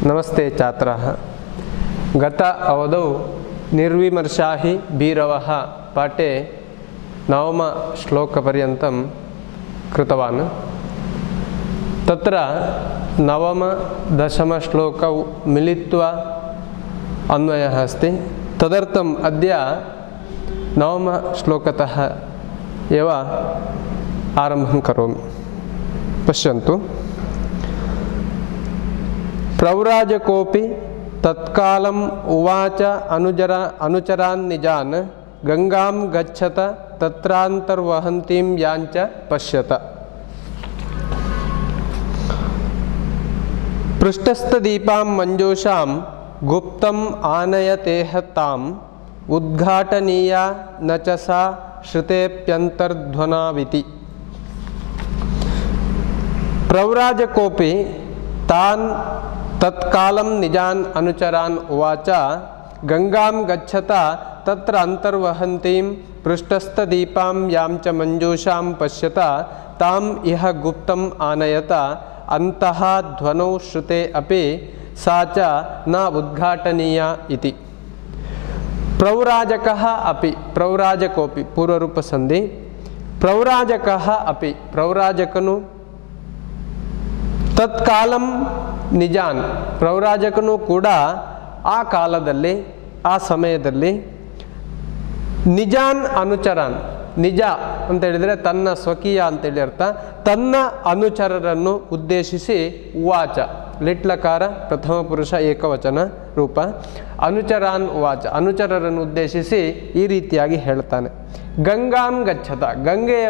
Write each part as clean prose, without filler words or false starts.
नमस्ते छात्राः। गत अवधौ निर्विमर्शा हि भीरवः पाठे नवमश्लोकपर्यन्तं कृतवान्। तत्र नवम दशमश्लोकौ मिलित्वा अन्वयः अस्ति। तदर्थम् अद्य नवमश्लोकतः एव आरम्भं करोमि। पश्यन्तु। प्रव्राजकोऽपि तत्कालम् उवाच अनुचरान् निजान् गंगां गच्छत तत्रान्तर्वहन्तीं यांच पश्यत। पृष्ठस्थदीपां मञ्जूषां गुप्तम् आनयतेह ताम् उद्घाटनीया न च सा श्रुतेऽप्यन्तर्ध्वनाविति। प्रव्राजकोऽपि तान् तत्कालं निजान् अनुचरान् उवाच गंगां गच्छता तत्र अंतर्वहन्तीं पृष्ठस्थदीपां यां च मञ्जूषां पश्यता ताम् इह गुप्तम् आनयत अन्तः ध्वनौ श्रुते अपि सा च न उद्घाटनीया इति। प्रव्राजकः अपि प्रव्राजकोऽपि पूर्वरूपसन्धि। प्रव्राजकः अपि प्रव्राजकनु तत्कालಂ ನಿಜಾನ್ ಪ್ರವ್ರಾಜಕನು ಕೂಡ ಆ ಕಾಲದಲ್ಲಿ ಆ ಸಮಯದಲ್ಲಿ ನಿಜಾನ್ ಅನುಚರಾನ್ ನಿಜ ಅಂತ ಹೇಳಿದರೆ ತನ್ನ ಸ್ವಕೀಯ ಅಂತೇಳಿ ಅರ್ಥ ತನ್ನ ಅನುಚರರನ್ನು ಉದ್ದೇಶಿಸಿ ಉವಾಚ ಲಿಟ್ಲಕಾರ ಪ್ರಥಮ ಪುರುಷ ಏಕವಚನ ರೂಪ ಅನುಚರಾನ್ ಉವಾಚ ಅನುಚರರನ್ನು ಉದ್ದೇಶಿಸಿ ಈ ರೀತಿಯಾಗಿ ಹೇಳ್ತಾನೆ ಗಂಗಾಂ ಗಚ್ಚತ ಗಂಗೆಯ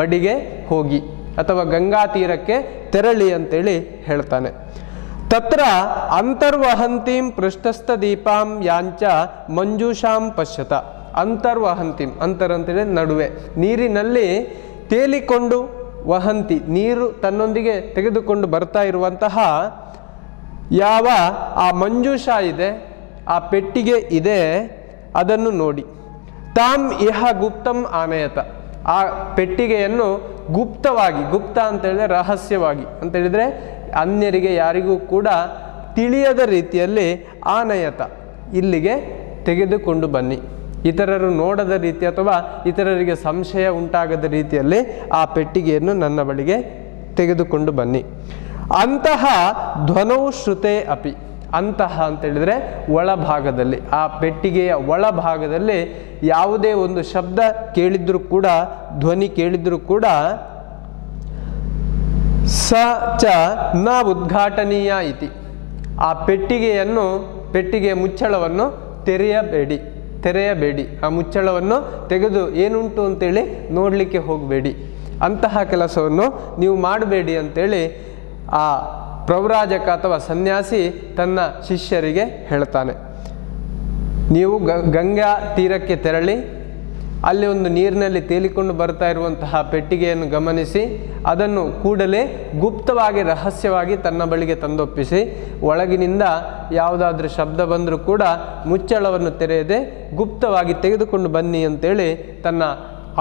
ಬಡಿಗೆ ಹೋಗಿ ಅಥವಾ ಗಂಗಾ ತೀರಕ್ಕೆ ತೆರಳಿ ಅಂತೇಳಿ ಹೇಳ್ತಾನೆ ತತ್ರ ಅಂತರ್ವಹಂತೀಂ ಪೃಷ್ಠಸ್ಥ ದೀಪಾಂ ಯಾಂಚ ಮಂಜೂಷಾಂ ಪಶ್ಯತ ಅಂತರ್ವಹಂತೀಂ ಅಂತರ್ ಅಂತೇಳಿ ನಡುವೆ ನೀರಿನಲ್ಲಿ ತೇಲಿಕೊಂಡು ವಹಂತಿ ನೀರು ತನ್ನೊಂದಿಗೆ ತೆಗೆದುಕೊಂಡು ಬರ್ತಾ ಇರುವಂತಹ ಯಾವ ಆ ಮಂಜೂಷ ಇದೆ ಆ ಪೆಟ್ಟಿಗೆ ಇದೆ ಅದನ್ನು ನೋಡಿ ತಾಮ್ ಇಹ ಗುಪ್ತಂ ಆನಯತ ಆ ಪೆಟ್ಟಿಗೆಯನ್ನು ಗುಪ್ತವಾಗಿ ಗುಪ್ತ ಅಂತ ಹೇಳಿದ್ರೆ ರಹಸ್ಯವಾಗಿ ಅಂತ ಹೇಳಿದ್ರೆ ಅನ್ಯರಿಗೆ ಯಾರಿಗೂ ಕೂಡ ತಿಳಿಯದ ರೀತಿಯಲ್ಲಿ ಆನಯತ ಇಲ್ಲಿಗೆ ತೆಗೆದುಕೊಂಡು ಬನ್ನಿ ಇತರರು ನೋಡದ ರೀತಿ ಅಥವಾ ಇತರರಿಗೆ ಸಂಶಯ ಉಂಟಾಗದ ರೀತಿಯಲ್ಲಿ ಆ ಪೆಟ್ಟಿಗೆಯನ್ನು ನನ್ನ ಬಳಿಗೆ ತೆಗೆದುಕೊಂಡು ಬನ್ನಿ ಅಂತಹ ಧ್ವನೌ ಶ್ರುತೆ ಅಪಿ ಅಂತಹ ಅಂತ ಹೇಳಿದ್ರೆ ಒಳಭಾಗದಲ್ಲಿ ಆ ಪೆಟ್ಟಿಗೆಯ ಒಳಭಾಗದಲ್ಲಿ ಯಾವುದೇ ಒಂದು ಶಬ್ದ ಕೇಳಿದ್ರು ಕೂಡ ಧ್ವನಿ ಕೇಳಿದ್ರು ಕೂಡ ಸ ಚ ನ ಉದ್ಘಾಟನೀಯ ಇತಿ ಆ ಪೆಟ್ಟಿಗೆಯ ಮುಚ್ಚಳವನ್ನು ತೆರೆಯಬೇಡಿ ಆ ಮುಚ್ಚಳವನ್ನು ತೆಗೆದು ಏನುಂಟು ಅಂತೇಳಿ ನೋಡಲಿಕ್ಕೆ ಹೋಗಬೇಡಿ ಅಂತಹ ಕೆಲಸವನ್ನು ನೀವು ಮಾಡಬೇಡಿ ಅಂತೇಳಿ ಆ ಪ್ರವ್ರಾಜಕ ಅಥವಾ ಸನ್ಯಾಸಿ ತನ್ನ ಶಿಷ್ಯರಿಗೆ ಹೇಳ್ತಾನೆ ನೀವು ಗಂಗಾ ತೀರಕ್ಕೆ ತೆರಳಿ ಅಲ್ಲಿ ಒಂದು ನೀರಿನಲ್ಲಿ ತೇಲಿಕೊಂಡು ಬರ್ತಾ ಇರುವಂತಹ ಪೆಟ್ಟಿಗೆಯನ್ನು ಗಮನಿಸಿ ಅದನ್ನು ಕೂಡಲೇ ಗುಪ್ತವಾಗಿ ರಹಸ್ಯವಾಗಿ ತನ್ನ ಬಳಿಗೆ ತಂದೊಪ್ಪಿಸಿ ಒಳಗಿನಿಂದ ಯಾವುದಾದ್ರೂ ಶಬ್ದ ಬಂದರೂ ಕೂಡ ಮುಚ್ಚಳವನ್ನು ತೆರೆಯದೆ ಗುಪ್ತವಾಗಿ ತೆಗೆದುಕೊಂಡು ಬನ್ನಿ ಅಂತೇಳಿ ತನ್ನ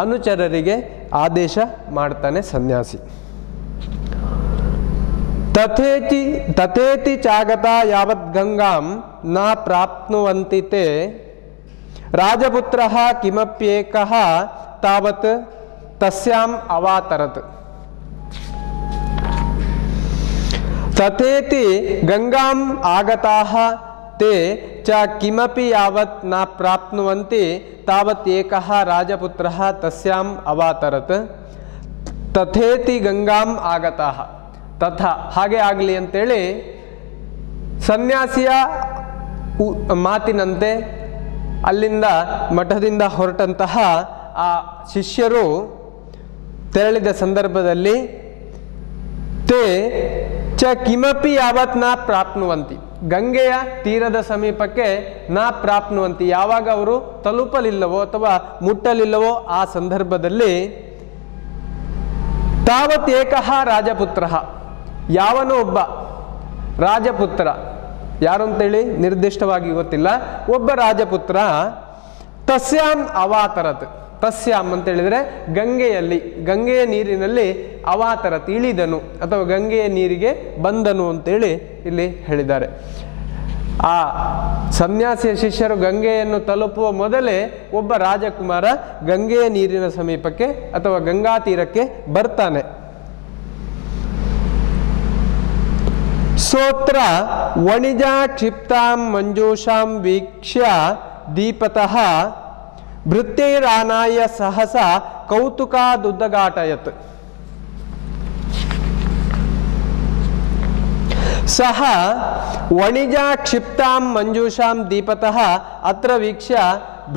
ಅನುಚರರಿಗೆ ಆದೇಶ ಮಾಡ್ತಾನೆ ಸನ್ಯಾಸಿ ತಥೇತಿ ಚಾಗತಾ ಯಾವತ್ ಗಂಗಾಂ ನ ಪ್ರಾಪ್ನುವಂತಿ ತೇ ರಾಜಪುತ್ರಃ ಕಿಮಪ್ಯೇಕಃ ತಾವತ್ ತಸ್ಯಾಂ ಅವಾತರತ್ ತಥೇತಿ ಗಂಗಾಂ ಆಗತಾಃ ತೇ ಚ ಕಿಮಪಿ ಯಾವತ್ ನ ಪ್ರಾಪ್ನುವಂತಿ ತಾವತ್ ಏಕಃ ರಾಜಪುತ್ರಃ ತಸ್ಯಾಂ ಅವಾತರತ್ ತಥೇತಿ ಗಂಗಾಂ ಆಗತಾಃ ತಥಾ ಹಾಗೆ ಆಗಲಿ ಅಂತೇಳಿ ಸನ್ಯಾಸಿಯ ಮಾತಿನಂತೆ ಅಲ್ಲಿಂದ ಮಠದಿಂದ ಹೊರಟಂತಹ ಆ ಶಿಷ್ಯರು ತೆರಳಿದ ಸಂದರ್ಭದಲ್ಲಿ ತೇ ಚ ಕಿಮಪಿ ಯಾವತ್ ನ ಪ್ರಾಪ್ನುವಂತಿ ಗಂಗೆಯ ತೀರದ ಸಮೀಪಕ್ಕೆ ನ ಪ್ರಾಪ್ನುವಂತಿ ಯಾವಾಗ ಅವರು ತಲುಪಲಿಲ್ಲವೋ ಅಥವಾ ಮುಟ್ಟಲಿಲ್ಲವೋ ಆ ಸಂದರ್ಭದಲ್ಲಿ ತಾವತ್ ಏಕಃ ರಾಜಪುತ್ರ ಯಾವನೋ ಒಬ್ಬ ರಾಜಪುತ್ರ ಯಾರು ಅಂತೇಳಿ ನಿರ್ದಿಷ್ಟವಾಗಿ ಗೊತ್ತಿಲ್ಲ ಒಬ್ಬ ರಾಜಪುತ್ರ ತಸ್ಯಾಂ ಅವಾತರತ್ ತಸ್ಯಾಂ ಅಂತ ಹೇಳಿದರೆ ಗಂಗೆಯಲ್ಲಿ, ಗಂಗೆಯ ನೀರಿನಲ್ಲಿ ಅವಾತರ ಇಳಿದನು ಅಥವಾ ಗಂಗೆಯ ನೀರಿಗೆ ಬಂದನು ಅಂತೇಳಿ ಇಲ್ಲಿ ಹೇಳಿದ್ದಾರೆ. ಆ ಸನ್ಯಾಸಿಯ ಶಿಷ್ಯರು ಗಂಗೆಯನ್ನು ತಲುಪುವ ಮೊದಲೇ ಒಬ್ಬ ರಾಜಕುಮಾರ ಗಂಗೆಯ ನೀರಿನ ಸಮೀಪಕ್ಕೆ ಅಥವಾ ಗಂಗಾ ತೀರಕ್ಕೆ ಬರ್ತಾನೆ. ಸೋತ್ರ ವಣಿಜ ಕ್ಷಿಪ್ತಾಂ ಮಂಜೂಷಾಂ ವೀಕ್ಷ್ಯ ದೀಪತಃ ಭೃತ್ಯೈರಾನಾಯ ಸಹಸ ಕೌತುಕಾದುದ್ಘಾಟಯತ್. ಸಹ ವಣಿಜ ಕ್ಷಿಪ್ತಾಂ ಮಂಜೂಷಾಂ ದೀಪತಃ ಅತ್ರ ವೀಕ್ಷ್ಯ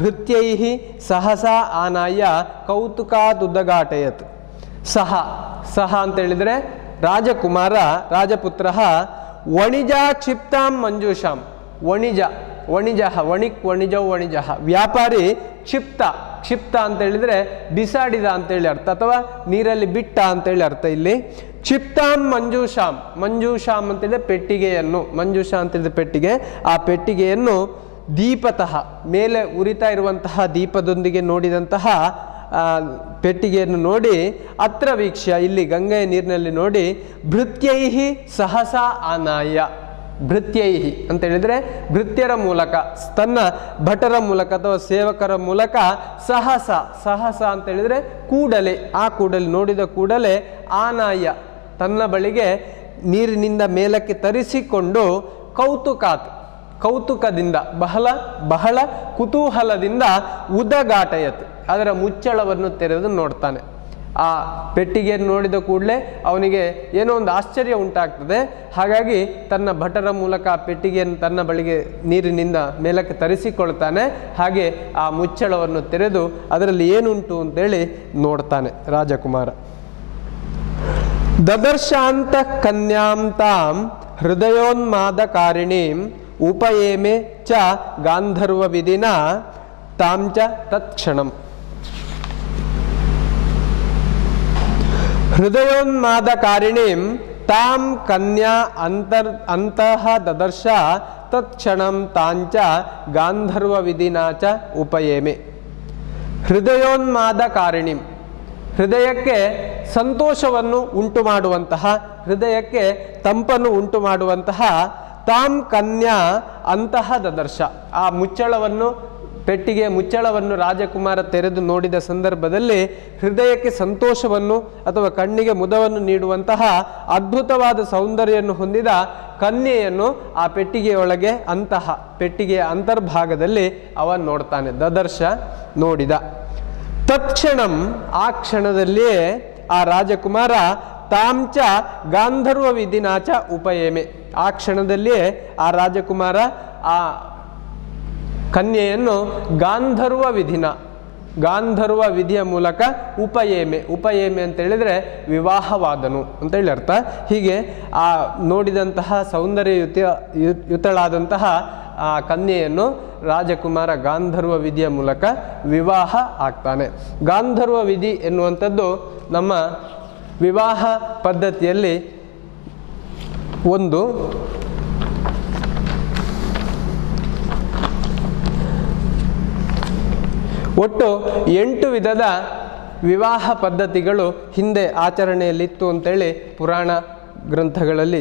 ಭೃತ್ಯೈಃ ಸಹಸಾ ಆನಾಯ ಕೌತುಕಾದುದ್ಘಾಟಯತ್. ಸಹ ಸಹ ಅಂತ ಹೇಳಿದರೆ ರಾಜಕುಮಾರ ರಾಜಪುತ್ರ ವಣಿಜ ಕ್ಷಿಪ್ತಾಂ ಮಂಜೂಷಾಂ, ವಣಿಜ ವಣಿಜ ವಣಿಕ್ ವಣಿಜೌ ವಣಿಜ ವ್ಯಾಪಾರಿ, ಕ್ಷಿಪ್ತ ಕ್ಷಿಪ್ತ ಅಂತ ಹೇಳಿದರೆ ಬಿಸಾಡಿದ ಅಂತೇಳಿ ಅರ್ಥ ಅಥವಾ ನೀರಲ್ಲಿ ಬಿಟ್ಟ ಅಂತೇಳಿ ಅರ್ಥ. ಇಲ್ಲಿ ಕ್ಷಿಪ್ತಾಂ ಮಂಜೂಷಾಂ, ಮಂಜೂಷಾಂ ಅಂತೇಳಿದ್ರೆ ಪೆಟ್ಟಿಗೆಯನ್ನು, ಮಂಜೂಷ ಅಂತೇಳಿದ್ರೆ ಪೆಟ್ಟಿಗೆ, ಆ ಪೆಟ್ಟಿಗೆಯನ್ನು ದೀಪತಃ ಮೇಲೆ ಉರಿತಾ ಇರುವಂತಹ ದೀಪದೊಂದಿಗೆ ನೋಡಿದಂತಹ ಪೆಟ್ಟಿಗೆಯನ್ನು ನೋಡಿ ಅತ್ರ ವೀಕ್ಷ್ಯ ಇಲ್ಲಿ ಗಂಗೆಯ ನೀರಿನಲ್ಲಿ ನೋಡಿ ಭೃತ್ಯೈಹಿ ಸಹಸ ಆನಾಯ, ಭೃತ್ಯೈಹಿ ಅಂತ ಹೇಳಿದರೆ ಭೃತ್ಯರ ಮೂಲಕ, ತನ್ನ ಭಟರ ಮೂಲಕ ಅಥವಾ ಸೇವಕರ ಮೂಲಕ ಸಹಸ, ಸಹಸ ಅಂತ ಹೇಳಿದರೆ ಕೂಡಲೇ, ಆ ಕೂಡಲೇ ನೋಡಿದ ಕೂಡಲೇ ಆನಾಯ ತನ್ನ ಬಳಿಗೆ ನೀರಿನಿಂದ ಮೇಲಕ್ಕೆ ತರಿಸಿಕೊಂಡು ಕೌತುಕಾತ್ ಕೌತುಕದಿಂದ ಬಹಳ ಬಹಳ ಕುತೂಹಲದಿಂದ ಉದಘಾಟಯತ್ ಅದರ ಮುಚ್ಚಳವನ್ನು ತೆರೆದು ನೋಡ್ತಾನೆ. ಆ ಪೆಟ್ಟಿಗೆಯನ್ನು ನೋಡಿದ ಕೂಡಲೇ ಅವನಿಗೆ ಏನೋ ಒಂದು ಆಶ್ಚರ್ಯ ಉಂಟಾಗ್ತದೆ. ಹಾಗಾಗಿ ತನ್ನ ಭಟರ ಮೂಲಕ ಆ ಪೆಟ್ಟಿಗೆಯನ್ನು ತನ್ನ ಬಳಿಗೆ ನೀರಿನಿಂದ ಮೇಲಕ್ಕೆ ತರಿಸಿಕೊಳ್ತಾನೆ. ಹಾಗೆ ಆ ಮುಚ್ಚಳವನ್ನು ತೆರೆದು ಅದರಲ್ಲಿ ಏನುಂಟು ಅಂತೇಳಿ ನೋಡ್ತಾನೆ ರಾಜಕುಮಾರ. ದದರ್ಶಾಂತ ಕನ್ಯಾಂ ತಾಂ ಹೃದಯೋನ್ಮಾದಕಾರಿಣೀಂ ಉಪಯೇಮೆ ಚ ಗಾಂಧರ್ವ ವಿಧಿನ ತಾಂ ಚ ತತ್ಕ್ಷಣಂ. ಹೃದಯೋನ್ಮಾದಕಾರಿಣೀಂ ತಾಂ ಕನ್ಯಾ ಅಂತಃ ದದರ್ಶ ತತ್ಕ್ಷಣಂ ತಾಂಚ ಗಾಂಧರ್ವ ವಿಧಿನಾ ಚ ಉಪಯೇಮೆ. ಹೃದಯೋನ್ಮಾದಕಾರಿಣೀಂ, ಹೃದಯಕ್ಕೆ ಸಂತೋಷವನ್ನು ಉಂಟು ಮಾಡುವಂತಹ, ಹೃದಯಕ್ಕೆ ತಂಪನ್ನು ಉಂಟು ಮಾಡುವಂತಹ ತಾಂ ಕನ್ಯಾ ಅಂತಹ ದದರ್ಶ, ಆ ಮುಚ್ಚಳವನ್ನು, ಪೆಟ್ಟಿಗೆಯ ಮುಚ್ಚಳವನ್ನು ರಾಜಕುಮಾರ ತೆರೆದು ನೋಡಿದ ಸಂದರ್ಭದಲ್ಲಿ ಹೃದಯಕ್ಕೆ ಸಂತೋಷವನ್ನು ಅಥವಾ ಕಣ್ಣಿಗೆ ಮುದವನ್ನು ನೀಡುವಂತಹ ಅದ್ಭುತವಾದ ಸೌಂದರ್ಯವನ್ನು ಹೊಂದಿದ ಕನ್ಯೆಯನ್ನು ಆ ಪೆಟ್ಟಿಗೆಯೊಳಗೆ, ಅಂತಹ ಪೆಟ್ಟಿಗೆಯ ಅಂತರ್ಭಾಗದಲ್ಲಿ ಅವನು ನೋಡ್ತಾನೆ. ದದರ್ಶ ನೋಡಿದ. ತತ್ಕ್ಷಣಂ ಆ ಕ್ಷಣದಲ್ಲಿಯೇ ಆ ರಾಜಕುಮಾರ ತಾಂಚ ಗಾಂಧರ್ವ ವಿಧಿನಾಚ ಉಪಯೇಮೆ, ಆ ಕ್ಷಣದಲ್ಲಿಯೇ ಆ ರಾಜಕುಮಾರ ಆ ಕನ್ಯೆಯನ್ನು ಗಾಂಧರ್ವ ವಿಧಿನ, ಗಾಂಧರ್ವ ವಿಧಿಯ ಮೂಲಕ ಉಪಯೇಮೆ, ಉಪಯೇಮೆ ಅಂತ ಹೇಳಿದರೆ ವಿವಾಹವಾದನು ಅಂತೇಳಿ ಅರ್ಥ. ಹೀಗೆ ಆ ನೋಡಿದಂತಹ ಸೌಂದರ್ಯಯುತಳಾದಂತಹ ಆ ಕನ್ಯೆಯನ್ನು ರಾಜಕುಮಾರ ಗಾಂಧರ್ವ ವಿಧಿಯ ಮೂಲಕ ವಿವಾಹ ಆಗ್ತಾನೆ. ಗಾಂಧರ್ವ ವಿಧಿ ಎನ್ನುವಂಥದ್ದು ನಮ್ಮ ವಿವಾಹ ಪದ್ಧತಿಯಲ್ಲಿ ಒಂದು ಒಟ್ಟು 8 ವಿಧದ ವಿವಾಹ ಪದ್ಧತಿಗಳು ಹಿಂದೆ ಆಚರಣೆಯಲ್ಲಿತ್ತು ಅಂತೇಳಿ ಪುರಾಣ ಗ್ರಂಥಗಳಲ್ಲಿ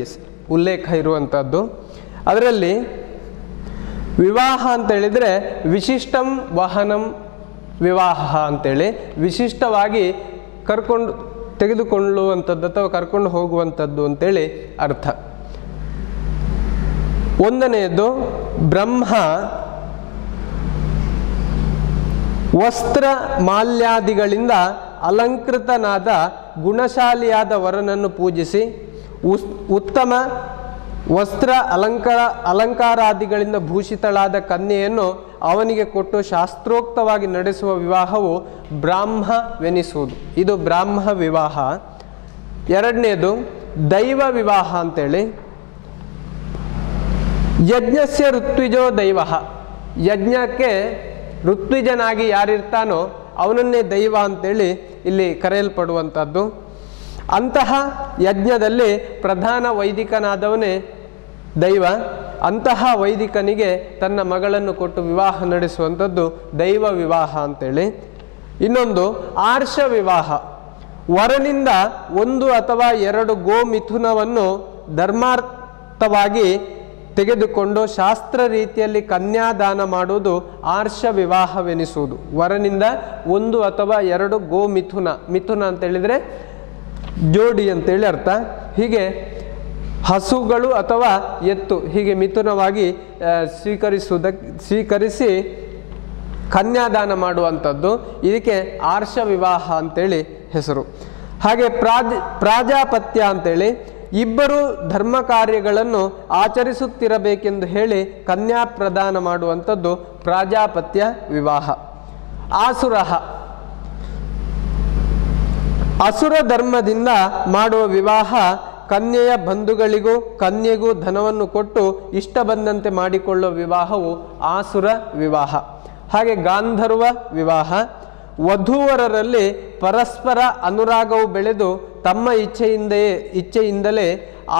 ಉಲ್ಲೇಖ ಇರುವಂಥದ್ದು. ಅದರಲ್ಲಿ ವಿವಾಹ ಅಂತೇಳಿದರೆ ವಿಶಿಷ್ಟಂ ವಹನಂ ವಿವಾಹ ಅಂತೇಳಿ ವಿಶಿಷ್ಟವಾಗಿ ತೆಗೆದುಕೊಳ್ಳುವಂಥದ್ದು ಅಥವಾ ಕರ್ಕೊಂಡು ಹೋಗುವಂಥದ್ದು ಅಂತೇಳಿ ಅರ್ಥ. ಒಂದನೆಯದು ಬ್ರಹ್ಮ ವಸ್ತ್ರ ಮಾಲ್ಯಾದಿಗಳಿಂದ ಅಲಂಕೃತನಾದ ಗುಣಶಾಲಿಯಾದ ವರನನ್ನು ಪೂಜಿಸಿ ಉತ್ತಮ ವಸ್ತ್ರ ಅಲಂಕಾರಾದಿಗಳಿಂದ ಭೂಷಿತಳಾದ ಕನ್ಯೆಯನ್ನು ಅವನಿಗೆ ಕೊಟ್ಟು ಶಾಸ್ತ್ರೋಕ್ತವಾಗಿ ನಡೆಸುವ ವಿವಾಹವು ಬ್ರಾಹ್ಮವೆನಿಸುವುದು. ಇದು ಬ್ರಾಹ್ಮ ವಿವಾಹ. ಎರಡನೇದು ದೈವ ವಿವಾಹ ಅಂತೇಳಿ, ಯಜ್ಞಸ್ಯ ಋತ್ವಿಜೋ ದೈವ, ಯಜ್ಞಕ್ಕೆ ಋತ್ವಿಜನಾಗಿ ಯಾರಿರ್ತಾನೋ ಅವನನ್ನೇ ದೈವ ಅಂತೇಳಿ ಇಲ್ಲಿ ಕರೆಯಲ್ಪಡುವಂಥದ್ದು. ಅಂತಹ ಯಜ್ಞದಲ್ಲಿ ಪ್ರಧಾನ ವೈದಿಕನಾದವನೇ ದೈವ. ಅಂತಹ ವೈದಿಕನಿಗೆ ತನ್ನ ಮಗಳನ್ನು ಕೊಟ್ಟು ವಿವಾಹ ನಡೆಸುವಂಥದ್ದು ದೈವ ವಿವಾಹ ಅಂತೇಳಿ. ಇನ್ನೊಂದು ಆರ್ಷ ವಿವಾಹ. ವರನಿಂದ 1 ಅಥವಾ 2 ಗೋಮಿಥುನವನ್ನು ಧರ್ಮಾರ್ಥವಾಗಿ ತೆಗೆದುಕೊಂಡು ಶಾಸ್ತ್ರ ರೀತಿಯಲ್ಲಿ ಕನ್ಯಾದಾನ ಮಾಡುವುದು ಆರ್ಷ ವಿವಾಹವೆನಿಸುವುದು. ವರನಿಂದ 1 ಅಥವಾ 2 ಗೋಮಿಥುನ, ಮಿಥುನ ಅಂತ ಹೇಳಿದರೆ ಜೋಡಿ ಅಂತೇಳಿ ಅರ್ಥ. ಹೀಗೆ ಹಸುಗಳು ಅಥವಾ ಎತ್ತು ಹೀಗೆ ಮಿಥುನವಾಗಿ ಸ್ವೀಕರಿಸಿ ಕನ್ಯಾದಾನ ಮಾಡುವಂಥದ್ದು, ಇದಕ್ಕೆ ಆರ್ಷ ವಿವಾಹ ಅಂತೇಳಿ ಹೆಸರು. ಹಾಗೆ ಪ್ರಾಜಾಪತ್ಯ ಅಂತೇಳಿ ಇಬ್ಬರು ಧರ್ಮ ಕಾರ್ಯಗಳನ್ನು ಆಚರಿಸುತ್ತಿರಬೇಕೆಂದು ಹೇಳಿ ಕನ್ಯಾ ಪ್ರದಾನ ಮಾಡುವಂಥದ್ದು ಪ್ರಾಜಾಪತ್ಯ ವಿವಾಹ. ಆಸುರಹ, ಅಸುರ ಧರ್ಮದಿಂದ ಮಾಡುವ ವಿವಾಹ ಕನ್ಯೆಯ ಬಂಧುಗಳಿಗೂ ಕನ್ಯೆಗೂ ಧನವನ್ನು ಕೊಟ್ಟು ಇಷ್ಟ ಬಂದಂತೆ ಮಾಡಿಕೊಳ್ಳುವ ವಿವಾಹವು ಆಸುರ ವಿವಾಹ. ಹಾಗೆ ಗಾಂಧರ್ವ ವಿವಾಹ. ವಧೂವರರಲ್ಲಿ ಪರಸ್ಪರ ಅನುರಾಗವು ಬೆಳೆದು ತಮ್ಮ ಇಚ್ಛೆಯಿಂದಲೇ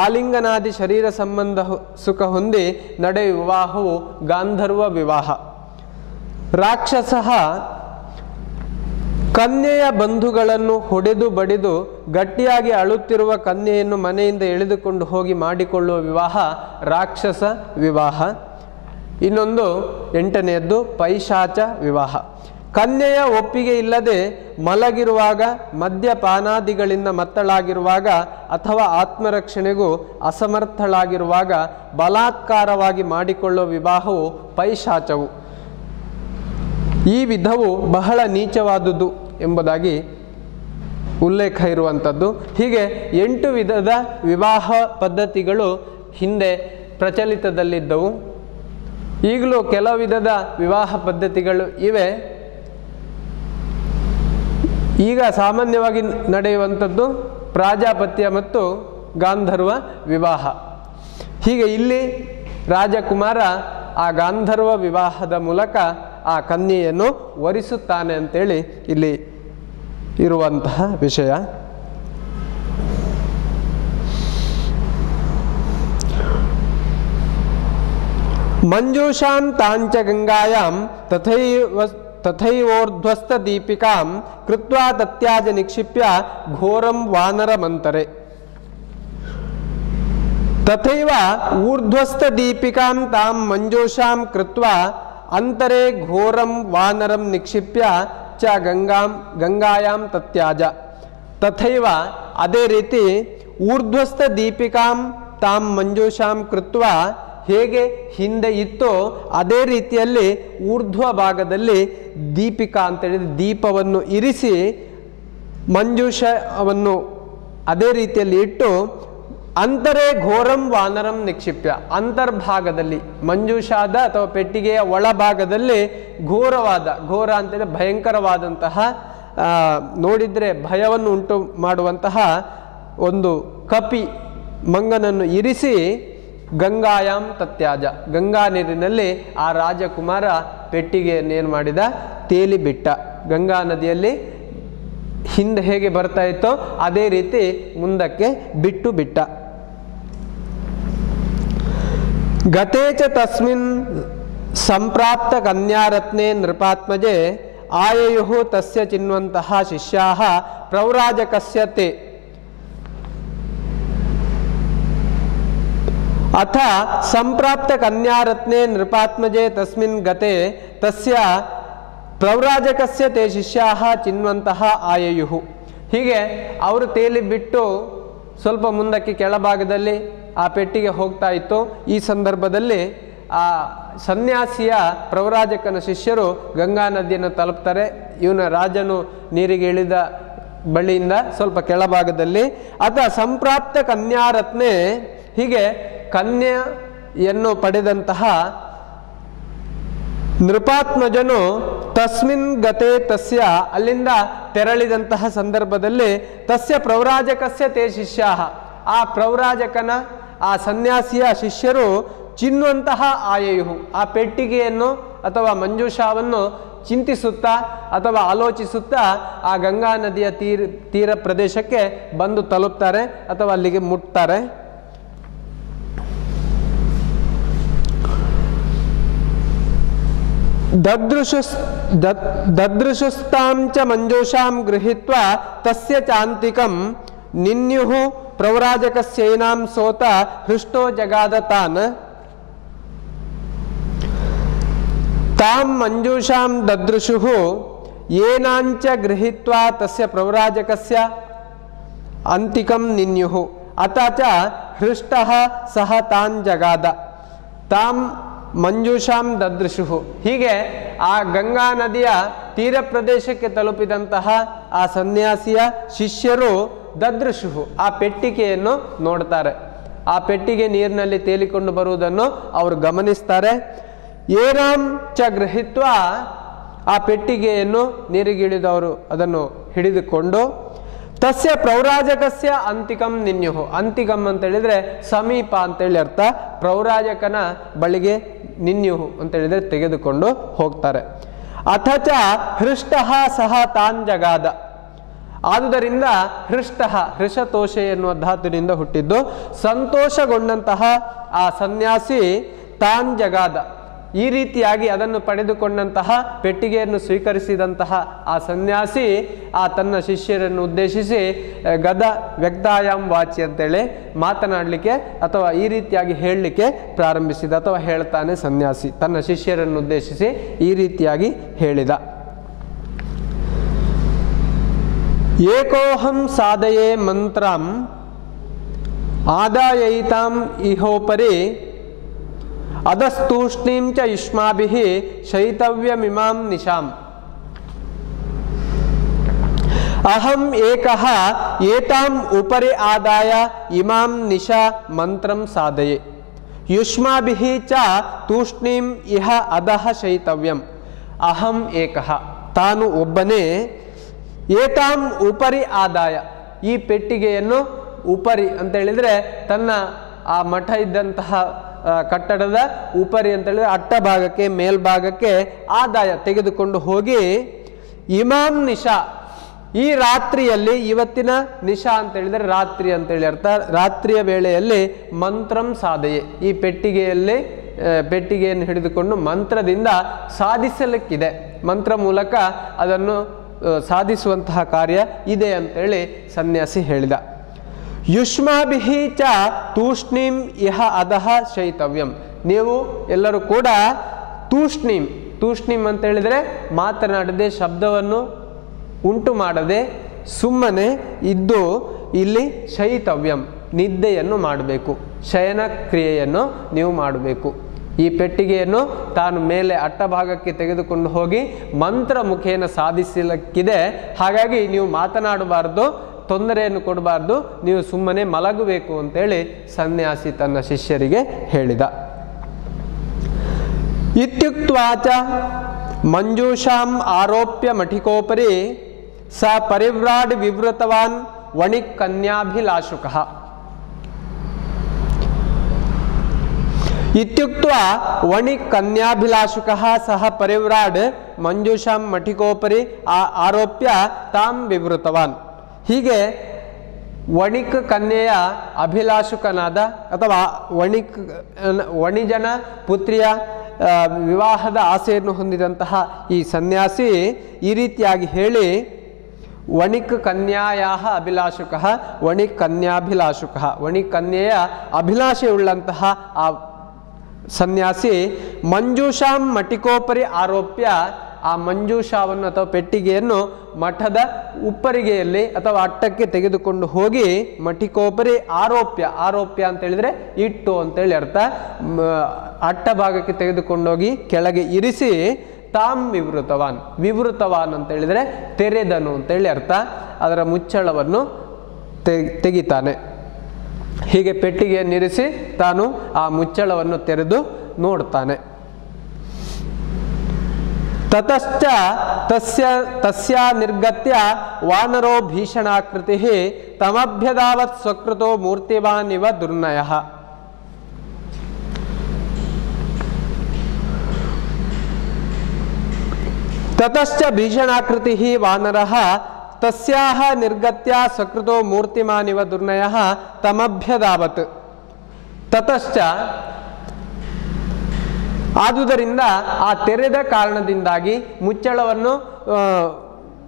ಆಲಿಂಗನಾದಿ ಶರೀರ ಸಂಬಂಧ ಸುಖ ಹೊಂದಿ ನಡೆಯುವ ವಿವಾಹವು ಗಾಂಧರ್ವ ವಿವಾಹ. ರಾಕ್ಷಸ, ಕನ್ಯೆಯ ಬಂಧುಗಳನ್ನು ಹೊಡೆದು ಬಡಿದು ಗಟ್ಟಿಯಾಗಿ ಅಳುತ್ತಿರುವ ಕನ್ಯೆಯನ್ನು ಮನೆಯಿಂದ ಎಳೆದುಕೊಂಡು ಹೋಗಿ ಮಾಡಿಕೊಳ್ಳುವ ವಿವಾಹ ರಾಕ್ಷಸ ವಿವಾಹ. ಇನ್ನೊಂದು 8ನೆಯದ್ದು ಪೈಶಾಚ ವಿವಾಹ. ಕನ್ಯೆಯ ಒಪ್ಪಿಗೆ ಇಲ್ಲದೆ ಮಲಗಿರುವಾಗ, ಮದ್ಯಪಾನಾದಿಗಳಿಂದ ಮತ್ತಳಾಗಿರುವಾಗ ಅಥವಾ ಆತ್ಮರಕ್ಷಣೆಗೂ ಅಸಮರ್ಥಳಾಗಿರುವಾಗ ಬಲಾತ್ಕಾರವಾಗಿ ಮಾಡಿಕೊಳ್ಳುವ ವಿವಾಹವು ಪೈಶಾಚವು. ಈ ವಿಧವು ಬಹಳ ನೀಚವಾದುದು ಎಂಬುದಾಗಿ ಉಲ್ಲೇಖ ಇರುವಂಥದ್ದು. ಹೀಗೆ 8 ವಿಧದ ವಿವಾಹ ಪದ್ಧತಿಗಳು ಹಿಂದೆ ಪ್ರಚಲಿತದಲ್ಲಿದ್ದವು. ಈಗಲೂ ಕೆಲವು ವಿಧದ ವಿವಾಹ ಪದ್ಧತಿಗಳು ಇವೆ. ಈಗ ಸಾಮಾನ್ಯವಾಗಿ ನಡೆಯುವಂಥದ್ದು ಪ್ರಾಜಾಪತ್ಯ ಮತ್ತು ಗಾಂಧರ್ವ ವಿವಾಹ. ಹೀಗೆ ಇಲ್ಲಿ ರಾಜಕುಮಾರ ಆ ಗಾಂಧರ್ವ ವಿವಾಹದ ಮೂಲಕ ಆ ಕನ್ಯೆಯನ್ನು ವರಿಸುತ್ತಾನೆ ಅಂತೇಳಿ ಇಲ್ಲಿ ಇರುವಂತಹ ವಿಷಯ. ಮಂಜೂಷಾಂ ತಾಂಚ ಗಂಗಾಯಾಂ ತಥೈವೋರ್ಧ್ವಸ್ಥ ದೀಪಿಕಾಂ ಕೃತ್ವಾ ತತ್ಯಾಜ ನಿಕ್ಷಿಪ್ಯ ಘೋರಂ ವಾನರಮಂತರೆ. ತಥೈವ ಊರ್ಧ್ವಸ್ಥ ದೀಪಿಕಾಂ ತಾಂ ಮಂಜೂಷಾಂ ಕೃತ್ವಾ ಅಂತರೆ ಘೋರಂ ವಾನರಂ ನಿಕ್ಷಿಪ್ಯ ಚ ಗಂಗಾಯಾಂ ತತ್ಯಾಜ. ತಥೈವ ಅದೇ ರೀತಿ ಊರ್ಧ್ವಸ್ಥ ದೀಪಿಕಾಂ ತಾಂ ಮಂಜೂಷಾಂ ಕೃತ್ವಾ ಹೇಗೆ ಹಿಂದೆ ಇತ್ತೋ ಅದೇ ರೀತಿಯಲ್ಲಿ ಊರ್ಧ್ವ ಭಾಗದಲ್ಲಿ ದೀಪಿಕಾ ಅಂತೇಳಿದ ದೀಪವನ್ನು ಇರಿಸಿ ಮಂಜೂಷವನ್ನು ಅದೇ ರೀತಿಯಲ್ಲಿ ಇಟ್ಟು ಅಂತರೇ ಘೋರಂ ವಾನರಂ ನಿಕ್ಷಿಪ್ಯ, ಅಂತರ್ಭಾಗದಲ್ಲಿ ಮಂಜೂಷಾದ ಅಥವಾ ಪೆಟ್ಟಿಗೆಯ ಒಳಭಾಗದಲ್ಲಿ ಘೋರ ಅಂತೇಳಿ ಭಯಂಕರವಾದಂತಹ ನೋಡಿದರೆ ಭಯವನ್ನು ಉಂಟು ಮಾಡುವಂತಹ ಒಂದು ಕಪಿ ಮಂಗನನ್ನು ಇರಿಸಿ ಗಂಗಾಯಾಂ ತತ್ಯಾಜ, ಗಂಗಾ ನೀರಿನಲ್ಲಿ ಆ ರಾಜಕುಮಾರ ಪೆಟ್ಟಿಗೆಯನ್ನೇನು ಮಾಡಿದ, ತೇಲಿ ಬಿಟ್ಟ. ಗಂಗಾ ನದಿಯಲ್ಲಿ ಹಿಂದೆ ಹೇಗೆ ಬರ್ತಾ ಇತ್ತೋ ಅದೇ ರೀತಿ ಮುಂದಕ್ಕೆ ಬಿಟ್ಟ. ಗತೇಚ ತಸ್ಮಿನ್ ಸಂಪ್ರಾಪ್ತ ಕನ್ಯಾರತ್ನೆ ನೃಪಾತ್ಮಜೆ ಆಯಯುಃ ತಸ್ಯ ಚಿನ್ವಂತಹ ಶಿಷ್ಯಾಃ ಪ್ರೌರಾಜಕಸ್ಯ ತೇ. ಅಥ ಸಂಪ್ರಾಪ್ತ ಕನ್ಯಾರತ್ನೆ ನೃಪಾತ್ಮಜೆ ತಸ್ಮಿನ್ ಗತೆ ತಸ್ಯ ಪ್ರೌರಾಜಕಸ್ಯ ತೇ ಶಿಷ್ಯಾಃ ಚಿನ್ವಂತಹ ಆಯಯುಃ. ಹೀಗೆ ಅವರು ತೇಲಿ ಬಿಟ್ಟು ಸ್ವಲ್ಪ ಮುಂದಕ್ಕೆ ಕೆಳಭಾಗದಲ್ಲಿ ಆ ಪೆಟ್ಟಿಗೆ ಹೋಗ್ತಾ ಇತ್ತು. ಈ ಸಂದರ್ಭದಲ್ಲಿ ಆ ಸನ್ಯಾಸಿಯ ಪ್ರೌರಾಜಕನ ಶಿಷ್ಯರು ಗಂಗಾ ನದಿಯನ್ನು ತಲುಪ್ತಾರೆ. ಇವನ ರಾಜನು ನೀರಿಗೆ ಇಳಿದ ಬಳಿಯಿಂದ ಸ್ವಲ್ಪ ಕೆಳಭಾಗದಲ್ಲಿ. ಅಥ ಸಂಪ್ರಾಪ್ತ ಕನ್ಯಾರತ್ನೆ, ಹೀಗೆ ಕನ್ಯೆಯನ್ನು ಪಡೆದಂತಹ ನೃಪಾತ್ಮಜನು ತಸ್ಮಿನ್ ಗತೆ ತಸ್ಯ, ಅಲ್ಲಿಂದ ತೆರಳಿದಂತಹ ಸಂದರ್ಭದಲ್ಲಿ ತಸ್ಯ ಪ್ರೌರಾಜಕಸ್ಯ ತೇ ಶಿಷ್ಯಾಃ, ಆ ಪ್ರೌರಾಜಕನ ಆ ಸನ್ಯಾಸಿಯ ಶಿಷ್ಯರು ಚಿನ್ನುವಂತಹ ಆಯಯುಹು, ಆ ಪೆಟ್ಟಿಗೆಯನ್ನು ಅಥವಾ ಮಂಜೂಷಾವನ್ನು ಚಿಂತಿಸುತ್ತಾ ಅಥವಾ ಆಲೋಚಿಸುತ್ತಾ ಆ ಗಂಗಾ ನದಿಯ ತೀರ ಪ್ರದೇಶಕ್ಕೆ ಬಂದು ತಲುಪ್ತಾರೆ ಅಥವಾ ಅಲ್ಲಿಗೆ ಮುಟ್ತಾರೆ. ददृशुस्तां च मंजूषां गृहीत्वा तस्य चान्तिकं निन्युः प्रव्राजकस्यैनां सोत हृष्टो जगाद तान् तां मंजूषां ददृशुः येनांच गृहीत्वा तस्य प्रव्राजकस्य अन्तिकं निन्युः अथ च हृष्टः सह तान् जगाद तां ಮಂಜೂಷಾಂ ದದೃಶುಹು. ಹೀಗೆ ಆ ಗಂಗಾ ನದಿಯ ತೀರ ಪ್ರದೇಶಕ್ಕೆ ತಲುಪಿದಂತಹ ಆ ಸನ್ಯಾಸಿಯ ಶಿಷ್ಯರು ದದೃಶುಹು ಆ ಪೆಟ್ಟಿಗೆಯನ್ನು ನೋಡ್ತಾರೆ. ಆ ಪೆಟ್ಟಿಗೆ ನೀರಿನಲ್ಲಿ ತೇಲಿಕೊಂಡು ಬರುವುದನ್ನು ಅವರು ಗಮನಿಸ್ತಾರೆ. ಏನಾಂ ಚ ಗೃಹೀತ್ವ ಆ ಪೆಟ್ಟಿಗೆಯನ್ನು ನೀರಿಗಿಳಿದವರು ಅದನ್ನು ಹಿಡಿದುಕೊಂಡು ತಸ್ಯ ಪ್ರೌರಾಜಕಸ್ಯ ಅಂತಿಕಂ ನಿನ್ಯುಹು. ಅಂತಿಕಂ ಅಂತ ಹೇಳಿದ್ರೆ ಸಮೀಪ ಅಂತೇಳಿ ಅರ್ಥ. ಪ್ರೌರಾಜಕನ ಬಳಿಗೆ ನಿನ್ಯುಹು ಅಂತ ಹೇಳಿದ್ರೆ ತೆಗೆದುಕೊಂಡು ಹೋಗ್ತಾರೆ. ಅಥಚ ಹೃಷ್ಟಃ ಸಹ ತಾನ್ ಜಗಾದ. ಆದುದರಿಂದ ಹೃಷ್ಟಃ ಹೃಷತೋಷೆ ಎನ್ನುವ ಧಾತುವಿನಿಂದ ಹುಟ್ಟಿದ್ದು ಸಂತೋಷಗೊಂಡಂತಹ ಆ ಸನ್ಯಾಸಿ ತಾನ್ ಜಗಾದ. ಈ ರೀತಿಯಾಗಿ ಅದನ್ನು ಪಡೆದುಕೊಂಡಂತಹ ಪೆಟ್ಟಿಗೆಯನ್ನು ಸ್ವೀಕರಿಸಿದಂತಹ ಆ ಸನ್ಯಾಸಿ ಆ ತನ್ನ ಶಿಷ್ಯರನ್ನು ಉದ್ದೇಶಿಸಿ ಗದ ವ್ಯಕ್ತಾಯಾಮ್ ವಾಚಿ ಅಂತೇಳಿ ಮಾತನಾಡಲಿಕ್ಕೆ ಅಥವಾ ಈ ರೀತಿಯಾಗಿ ಹೇಳಲಿಕ್ಕೆ ಪ್ರಾರಂಭಿಸಿದ ಅಥವಾ ಹೇಳ್ತಾನೆ ಸನ್ಯಾಸಿ. ತನ್ನ ಶಿಷ್ಯರನ್ನು ಉದ್ದೇಶಿಸಿ ಈ ರೀತಿಯಾಗಿ ಹೇಳಿದ. ಏಕೋಹಂ ಸಾಧಯೇ ಮಂತ್ರಂ ಆದಾಯೈತಾಂ ಇಹೋಪರಿ ಅಧಸ್ತೂಷ್ಣೀಂ ಚ ಯುಷ್ಮಾಭಿಃ ಶೈತವ್ಯಮಿಮಾಂ ನಿಶಾಂ ಅಹಂ ಏಕಃ ಏತಾಂ ಉಪರಿ ಆದಾಯ ಇಮಾಂ ನಿಶಾ ಮಂತ್ರಂ ಸಾಧಯೇ ಯುಷ್ಮಾಭಿಃ ಚ ತೂಷ್ಣೀಂ ಇಹ ಅಧಃ ಶೈತವ್ಯಂ. ಅಹಂ ಏಕಃ ತಾನು ಒಬ್ಬನೇ, ಏತಾಂ ಉಪರಿ ಆದಾಯ ಈ ಪೆಟ್ಟಿಗೆಯನ್ನು ಉಪರಿ ಅಂತ ಹೇಳಿದ್ರೆ ತನ್ನ ಆ ಮಠ ಇದ್ದಂತಹ ಕಟ್ಟಡದ ಉಪರಿ ಅಂತ ಹೇಳಿದ್ರೆ ಅಟ್ಟ ಭಾಗಕ್ಕೆ ಮೇಲ್ಭಾಗಕ್ಕೆ ಆದಾಯ ತೆಗೆದುಕೊಂಡು ಹೋಗಿ ಇಮಾಂ ನಿಶಾ ಈ ರಾತ್ರಿಯಲ್ಲಿ, ಇವತ್ತಿನ ನಿಶಾ ಅಂತ ಹೇಳಿದ್ರೆ ರಾತ್ರಿ ಅಂತೇಳಿ ಅರ್ಥ, ರಾತ್ರಿಯ ವೇಳೆಯಲ್ಲಿ ಮಂತ್ರಂ ಸಾಧಯೆ ಈ ಪೆಟ್ಟಿಗೆಯನ್ನು ಹಿಡಿದುಕೊಂಡು ಮಂತ್ರದಿಂದ ಸಾಧಿಸಲಿಕ್ಕಿದೆ, ಮಂತ್ರ ಮೂಲಕ ಅದನ್ನು ಸಾಧಿಸುವಂತಹ ಕಾರ್ಯ ಇದೆ ಅಂತೇಳಿ ಸನ್ಯಾಸಿ ಹೇಳಿದ. ಯುಷ್ಮಾಭಿಃ ಚ ತೂಷ್ಣೀಂ ಇಹ ಅಧಃ ಶೈತವ್ಯಂ. ನೀವು ಎಲ್ಲರೂ ಕೂಡ ತೂಷ್ಣೀಂ, ತೂಷ್ಣೀಂ ಅಂತ ಹೇಳಿದರೆ ಮಾತನಾಡದೆ ಶಬ್ದವನ್ನು ಉಂಟು ಮಾಡದೆ ಸುಮ್ಮನೆ ಇದ್ದು ಇಲ್ಲಿ ಶೈತವ್ಯಂ ನಿದ್ದೆಯನ್ನು ಮಾಡಬೇಕು, ಶಯನ ಕ್ರಿಯೆಯನ್ನು ನೀವು ಮಾಡಬೇಕು. ಈ ಪೆಟ್ಟಿಗೆಯನ್ನು ತಾನು ಮೇಲೆ ಅಟ್ಟಭಾಗಕ್ಕೆ ತೆಗೆದುಕೊಂಡು ಹೋಗಿ ಮಂತ್ರ ಮುಖೇನ ಸಾಧಿಸಲಿಕ್ಕಿದೆ. ಹಾಗಾಗಿ ನೀವು ಮಾತನಾಡಬಾರ್ದು, ತೊಂದರೆಯನ್ನು ಕೊಡಬಾರ್ದು, ನೀವು ಸುಮ್ಮನೆ ಮಲಗಬೇಕು ಅಂತೇಳಿ ಸನ್ಯಾಸಿ ತನ್ನ ಶಿಷ್ಯರಿಗೆ ಹೇಳಿದ. ಇತ್ಯುಕ್ತ್ವಾಚ ಮಂಜೂಷಾಂ ಆರೋಪ್ಯ ಮಠಿಕೋಪರಿ ಸ ಪರಿವ್ರಾಡ್ ವಿವೃತವಾನ್ ವಣಿಕ್ ಕನ್ಯಾಭಿಲಾಷುಕಃ. ಇತ್ಯುಕ್ತ್ವಾ ವಣಿಕ್ ಕನ್ಯಾಭಿಲಾಷುಕಃ ಸಹ ಪರಿವ್ರಾಡ್ ಮಂಜೂಷಾಂ ಮಠಿಕೋಪರಿ ಆರೋಪ್ಯ ತಾಂ ವಿವೃತವಾನ್. ಹೀಗೆ ವಣಿಕ್ ಕನ್ಯೆಯ ಅಭಿಲಾಷುಕನಾದ ಅಥವಾ ವಣಿಜನ ಪುತ್ರಿಯ ವಿವಾಹದ ಆಸೆಯನ್ನು ಹೊಂದಿದಂತಹ ಈ ಸನ್ಯಾಸಿ ಈ ರೀತಿಯಾಗಿ ಹೇಳಿ ವಣಿಕ್ ಕನ್ಯಾಯಾಹ ಅಭಿಲಾಷುಕಃ ವಣಿಕ್ ಕನ್ಯಾಭಿಲಾಷುಕಃ, ವಣಿಕ್ ಕನ್ಯೆಯ ಅಭಿಲಾಷೆಯುಳ್ಳಂತಹ ಆ ಸನ್ಯಾಸಿ ಮಂಜೂಷಾಂ ಮಟಿಕೋಪರಿ ಆರೋಪ್ಯ ಆ ಮಂಜೂಷಾವನ್ನು ಅಥವಾ ಪೆಟ್ಟಿಗೆಯನ್ನು ಮಠದ ಉಪ್ಪರಿಗೆಯಲ್ಲಿ ಅಥವಾ ಅಟ್ಟಕ್ಕೆ ತೆಗೆದುಕೊಂಡು ಹೋಗಿ ಮಠಿಕೋಪರಿ ಆರೋಪ್ಯ, ಆರೋಪ್ಯ ಅಂತ ಹೇಳಿದ್ರೆ ಇಟ್ಟು ಅಂತೇಳಿ ಅರ್ಥ, ಅಟ್ಟ ಭಾಗಕ್ಕೆ ತೆಗೆದುಕೊಂಡೋಗಿ ಕೆಳಗೆ ಇರಿಸಿ ತಾಂ ವಿವೃತವಾನ್, ವಿವೃತವಾನ್ ಅಂತ ಹೇಳಿದ್ರೆ ತೆರೆದನು ಅಂತೇಳಿ ಅರ್ಥ, ಅದರ ಮುಚ್ಚಳವನ್ನು ತೆಗಿತಾನೆ. ಹೀಗೆ ಪೆಟ್ಟಿಗೆಯನ್ನಿರಿಸಿ ತಾನು ಆ ಮುಚ್ಚಳವನ್ನು ತೆರೆದು ನೋಡ್ತಾನೆ. ತತಶ್ಚ ತಸ್ಯ ನಿರ್ಗತ್ಯ ವಾನರೋ ಭೀಷಣಾಕೃತಿಃ ತಮಭ್ಯದಾವತ್ ಸ್ವಕೃತೋ ಮೂರ್ತಿವಾನ್ ಇವ ದುರ್ನಯಃ. ತತಶ್ಚ ಭೀಷಣಾಕೃತಿಃ ವಾನರಃ ತಸ್ಯಾಹ ನಿರ್ಗತ್ಯ ಸ್ವಕೃತೋ ಮೂರ್ತಿಮಾನ್ ಇವ ದುರ್ನಯಃ ತಮಭ್ಯದಾವತ್. ತತಶ್ಚ ಆದುದರಿಂದ ಆ ತೆರೆದ ಕಾರಣದಿಂದಾಗಿ ಮುಚ್ಚಳವನ್ನು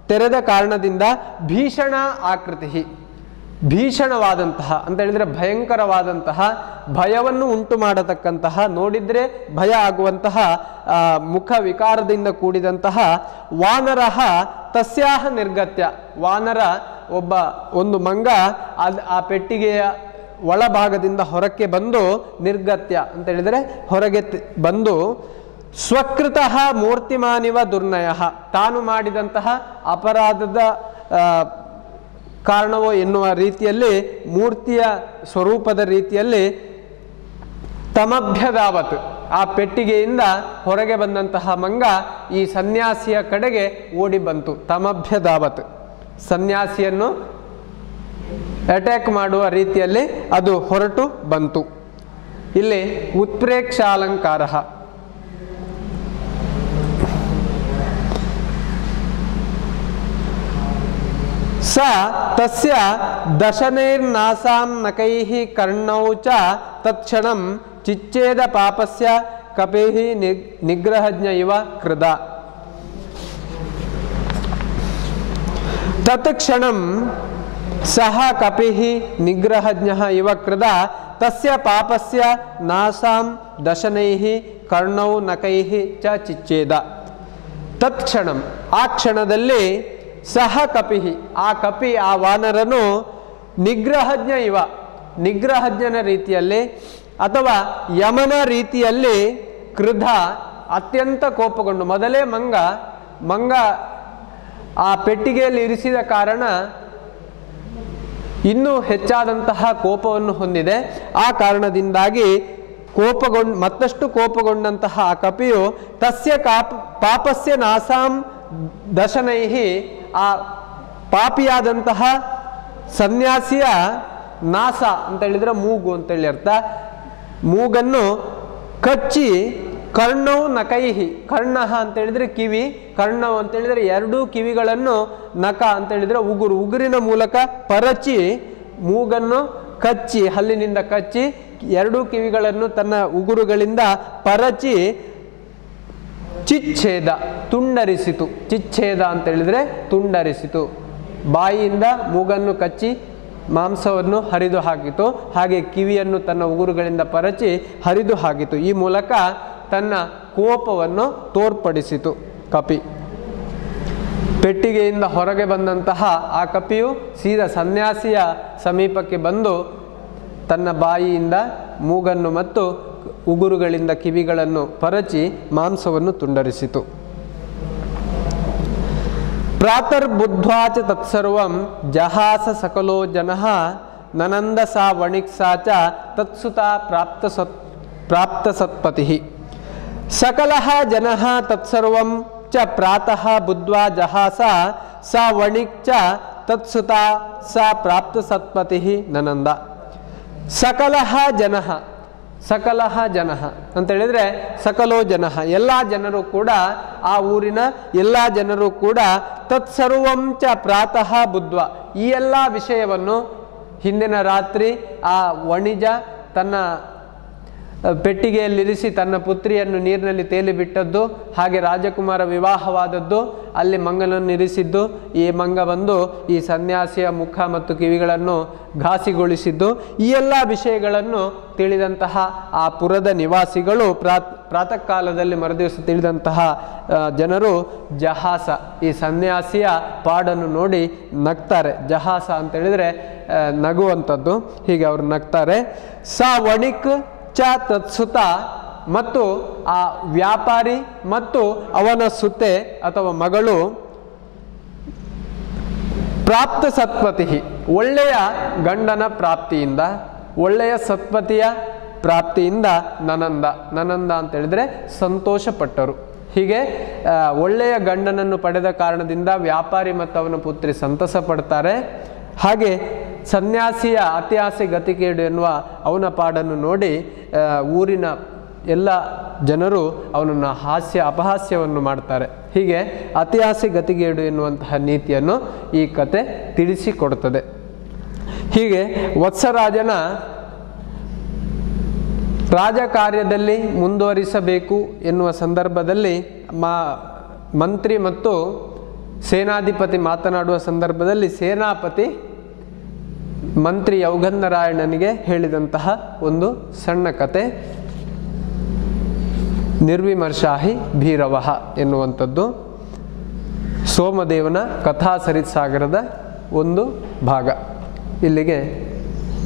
ತೆರೆದ ಕಾರಣದಿಂದ ಭೀಷಣ ಆಕೃತಿ, ಭೀಷಣವಾದಂತಹ ಅಂತ ಹೇಳಿದರೆ ಭಯಂಕರವಾದಂತಹ ಭಯವನ್ನು ಉಂಟು ಮಾಡತಕ್ಕಂತಹ, ನೋಡಿದರೆ ಭಯ ಆಗುವಂತಹ ಮುಖ ವಿಕಾರದಿಂದ ಕೂಡಿದಂತಹ ವಾನರಃ ತಸ್ಯಾಹ ನಿರ್ಗತ್ಯ. ವಾನರ ಒಂದು ಮಂಗ ಆ ಪೆಟ್ಟಿಗೆಯ ಒಳಭಾಗದಿಂದ ಹೊರಕ್ಕೆ ಬಂದು ನಿರ್ಗತ್ಯ ಅಂತ ಹೇಳಿದರೆ ಹೊರಗೆ ಬಂದು ಸ್ವಕೃತಃ ಮೂರ್ತಿಮಾನಿವ ದುರ್ನಯ, ತಾನು ಮಾಡಿದಂತಹ ಅಪರಾಧದ ಕಾರಣವೋ ಎನ್ನುವ ರೀತಿಯಲ್ಲಿ ಮೂರ್ತಿಯ ಸ್ವರೂಪದ ರೀತಿಯಲ್ಲಿ ತಮಭ್ಯದಾವತ್, ಆ ಪೆಟ್ಟಿಗೆಯಿಂದ ಹೊರಗೆ ಬಂದಂತಹ ಮಂಗ ಈ ಸನ್ಯಾಸಿಯ ಕಡೆಗೆ ಓಡಿ ಬಂತು. ತಮಭ್ಯದಾವತ್, ಸನ್ಯಾಸಿಯನ್ನು ಅಟ್ಯಾಕ್ ಮಾಡುವ ರೀತಿಯಲ್ಲಿ ಅದು ಹೊರಟು ಬಂತು. ಇಲ್ಲಿ ಉತ್ಪ್ರೇಕ್ಷಾಲಂಕಾರ, ಸ ತಸ್ಯ ದಶನೈರ್ನಾಸಾಂ ನಕೈಃ ಕರ್ಣೌ ಚ ತತ್ಕ್ಷಣಂ ಚಿಚ್ಚೇದ ಪಾಪಸ್ಯ ಕಪೇಃ ನಿಗ್ರಹಜ್ಞ ಇವ ಕೃದ. ತತ್ಕ್ಷಣಂ ಸಹ ಕಪಿಃ ನಿಗ್ರಹಜ್ಞಃ ಇವ ಕೃದ ತಸ್ಯ ಪಾಪಸ್ಯ ನಾಸಾಂ ದಶನೈಃ ಕರ್ಣೌ ನಕೈಃ ಚ ಚಿಚ್ಚೇದ. ತತ್ಕ್ಷಣಂ, ಆ ಕ್ಷಣದಲ್ಲಿ ಸಹ ಕಪಿಃ, ಆ ಕಪಿ, ಆ ವಾನರನು ನಿಗ್ರಹಜ್ಞ ಇವ, ನಿಗ್ರಹಜ್ಞನ ರೀತಿಯಲ್ಲಿ ಅಥವಾ ಯಮನ ರೀತಿಯಲ್ಲಿ ಕ್ರುದ್ಧ, ಅತ್ಯಂತ ಕೋಪಗೊಂಡು, ಮೊದಲೇ ಮಂಗ ಆ ಪೆಟ್ಟಿಗೆಯಲ್ಲಿ ಇರಿಸಿದ ಕಾರಣ ಇನ್ನೂ ಹೆಚ್ಚಾದಂತಹ ಕೋಪವನ್ನು ಹೊಂದಿದೆ. ಆ ಕಾರಣದಿಂದಾಗಿ ಮತ್ತಷ್ಟು ಕೋಪಗೊಂಡಂತಹ ಆ ಕಪಿಯು ತಸ್ಯ ಪಾಪಸ್ಯ ನಾಸಾಂ ದಶನೈಹಿ, ಆ ಪಾಪಿಯಾದಂತಹ ಸನ್ಯಾಸಿಯ ನಾಸ ಅಂತ ಹೇಳಿದ್ರೆ ಮೂಗು ಅಂತೇಳಿ ಅರ್ಥ, ಮೂಗನ್ನು ಕಚ್ಚಿ ಕರ್ಣವು ನಕೈಹಿ, ಕರ್ಣಃ ಅಂತ ಹೇಳಿದ್ರೆ ಕಿವಿ, ಕರ್ಣವು ಅಂತ ಹೇಳಿದ್ರೆ ಎರಡೂ ಕಿವಿಗಳನ್ನು, ನಕ ಅಂತ ಹೇಳಿದ್ರೆ ಉಗುರಿನ ಮೂಲಕ ಪರಚಿ, ಮೂಗನ್ನು ಕಚ್ಚಿ, ಹಲ್ಲಿನಿಂದ ಕಚ್ಚಿ ಎರಡೂ ಕಿವಿಗಳನ್ನು ತನ್ನ ಉಗುರುಗಳಿಂದ ಪರಚಿ ಚಿಚ್ಛೇದ, ತುಂಡರಿಸಿತು. ಚಿಚ್ಛೇದ ಅಂತ ಹೇಳಿದ್ರೆ ತುಂಡರಿಸಿತು, ಬಾಯಿಯಿಂದ ಮೂಗನ್ನು ಕಚ್ಚಿ ಮಾಂಸವನ್ನು ಹರಿದು ಹಾಕಿತು, ಹಾಗೆ ಕಿವಿಯನ್ನು ತನ್ನ ಉಗುರುಗಳಿಂದ ಪರಚಿ ಹರಿದು ಹಾಕಿತು. ಈ ಮೂಲಕ ತನ್ನ ಕೋಪವನ್ನು ತೋರ್ಪಡಿಸಿತು ಕಪಿ. ಪೆಟ್ಟಿಗೆಯಿಂದ ಹೊರಗೆ ಬಂದಂತಹ ಆ ಕಪಿಯು ಸೀದಾ ಸನ್ಯಾಸಿಯ ಸಮೀಪಕ್ಕೆ ಬಂದು ತನ್ನ ಬಾಯಿಯಿಂದ ಮೂಗನ್ನು ಮತ್ತು ಉಗುರುಗಳಿಂದ ಕಿವಿಗಳನ್ನು ಪರಚಿ ಮಾಂಸವನ್ನು ತುಂಡರಿಸಿತು. ಪ್ರಾತರ್ಬುದ್ಧ್ವಾ ಚ ತತ್ಸರ್ವಂ ಜಹಾಸ ಸಕಲೋ ಜನಃ ನನಂದ ಸಾ ವಣಿಕ್ಸಾ ಚ ತತ್ಸುತಾ ಪ್ರಾಪ್ತ ಸತ್ಪತಿಃ. ಸಕಲಃ ಜನಃ ತತ್ಸರ್ವಂ ಚ ಪ್ರಾತಃ ಬುದ್ಧ್ವಾ ಜಹಾಸ ಸಾ ವಣಿಕ್ ಚ ತತ್ಸುತಾ ಸಾ ಪ್ರಾಪ್ತ ಸತ್ಪತಿಃ ನನಂದ. ಸಕಲಃ ಜನಃ, ಸಕಲಃ ಜನಃ ಅಂತ ಹೇಳಿದ್ರೆ ಸಕಲೋ ಜನಃ, ಎಲ್ಲ ಜನರು ಕೂಡ, ಆ ಊರಿನ ಎಲ್ಲ ಜನರು ಕೂಡ ತತ್ಸರ್ವಂ ಚ ಪ್ರಾತಃ ಬುದ್ಧ್ವಾ, ಈ ಎಲ್ಲ ವಿಷಯವನ್ನು ಹಿಂದಿನ ರಾತ್ರಿ ಆ ವಣಿಜ ತನ್ನ ಪೆಟ್ಟಿಗೆಯಲ್ಲಿರಿಸಿ ತನ್ನ ಪುತ್ರಿಯನ್ನು ನೀರಿನಲ್ಲಿ ತೇಲಿ ಬಿಟ್ಟದ್ದು, ಹಾಗೆ ರಾಜಕುಮಾರ ವಿವಾಹವಾದದ್ದು, ಅಲ್ಲಿ ಮಂಗನನ್ನು ಇರಿಸಿದ್ದು, ಈ ಮಂಗ ಬಂದು ಈ ಸನ್ಯಾಸಿಯ ಮುಖ ಮತ್ತು ಕಿವಿಗಳನ್ನು ಘಾಸಿಗೊಳಿಸಿದ್ದು, ಈ ಎಲ್ಲ ವಿಷಯಗಳನ್ನು ತಿಳಿದಂತಹ ಆ ಪುರದ ನಿವಾಸಿಗಳು, ಪ್ರಾತಃ ಕಾಲದಲ್ಲಿ ಮರುದಿವಸ ತಿಳಿದಂತಹ ಜನರು ಜಹಾಸ, ಈ ಸನ್ಯಾಸಿಯ ಪಾಡನ್ನು ನೋಡಿ ನಗ್ತಾರೆ. ಜಹಾಸ ಅಂತ ಹೇಳಿದರೆ ನಗುವಂಥದ್ದು, ಹೀಗೆ ಅವರು ನಗ್ತಾರೆ. ಸಾ ವಣಿಕ್ ಚ ತತ್ಸುತ, ಮತ್ತು ಆ ವ್ಯಾಪಾರಿ ಮತ್ತು ಅವನ ಸುತೆ ಅಥವಾ ಮಗಳು ಪ್ರಾಪ್ತ ಸತ್ಪತಿ, ಒಳ್ಳೆಯ ಗಂಡನ ಪ್ರಾಪ್ತಿಯಿಂದ, ಒಳ್ಳೆಯ ಸತ್ಪತಿಯ ಪ್ರಾಪ್ತಿಯಿಂದ ನನಂದ, ನನಂದ ಅಂತ ಹೇಳಿದ್ರೆ ಸಂತೋಷಪಟ್ಟರು. ಹೀಗೆ ಒಳ್ಳೆಯ ಗಂಡನನ್ನು ಪಡೆದ ಕಾರಣದಿಂದ ವ್ಯಾಪಾರಿ ಮತ್ತು ಅವನ ಪುತ್ರಿ ಸಂತಸ ಪಡ್ತಾರೆ. ಹಾಗೆ ಸನ್ಯಾಸಿಯ ಅತಿ ಆಸೆ ಗತಿಕೇಡು ಎನ್ನುವ ಅವನ ಪಾಡನ್ನು ನೋಡಿ ಊರಿನ ಎಲ್ಲ ಜನರು ಅವನನ್ನು ಅಪಹಾಸ್ಯವನ್ನು ಮಾಡ್ತಾರೆ. ಹೀಗೆ ಅತಿ ಆಸೆ ಗತಿಗೇಡು ಎನ್ನುವಂತಹ ನೀತಿಯನ್ನು ಈ ಕತೆ ತಿಳಿಸಿಕೊಡುತ್ತದೆ. ಹೀಗೆ ವತ್ಸರಾಜನ ರಾಜಕಾರ್ಯದಲ್ಲಿ ಮುಂದುವರಿಸಬೇಕು ಎನ್ನುವ ಸಂದರ್ಭದಲ್ಲಿ ಮಂತ್ರಿ ಮತ್ತು ಸೇನಾಧಿಪತಿ ಮಾತನಾಡುವ ಸಂದರ್ಭದಲ್ಲಿ ಸೇನಾಪತಿ ಮಂತ್ರಿ ಯೌಗಂಧರಾಯಣನಿಗೆ ಹೇಳಿದಂತಹ ಒಂದು ಸಣ್ಣ ಕತೆ ನಿರ್ವಿಮರ್ಶಾಹಿ ಭೀರವಃ ಎನ್ನುವಂಥದ್ದು ಸೋಮದೇವನ ಕಥಾ ಸರಿತ್ಸಾಗರದ ಒಂದು ಭಾಗ. ಇಲ್ಲಿಗೆ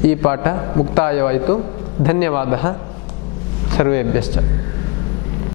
ಈ ಪಾಠ ಮುಕ್ತಾಯವಾಯಿತು. ಧನ್ಯವಾದಃ ಸರ್ವೇಭ್ಯಶ್ಚ.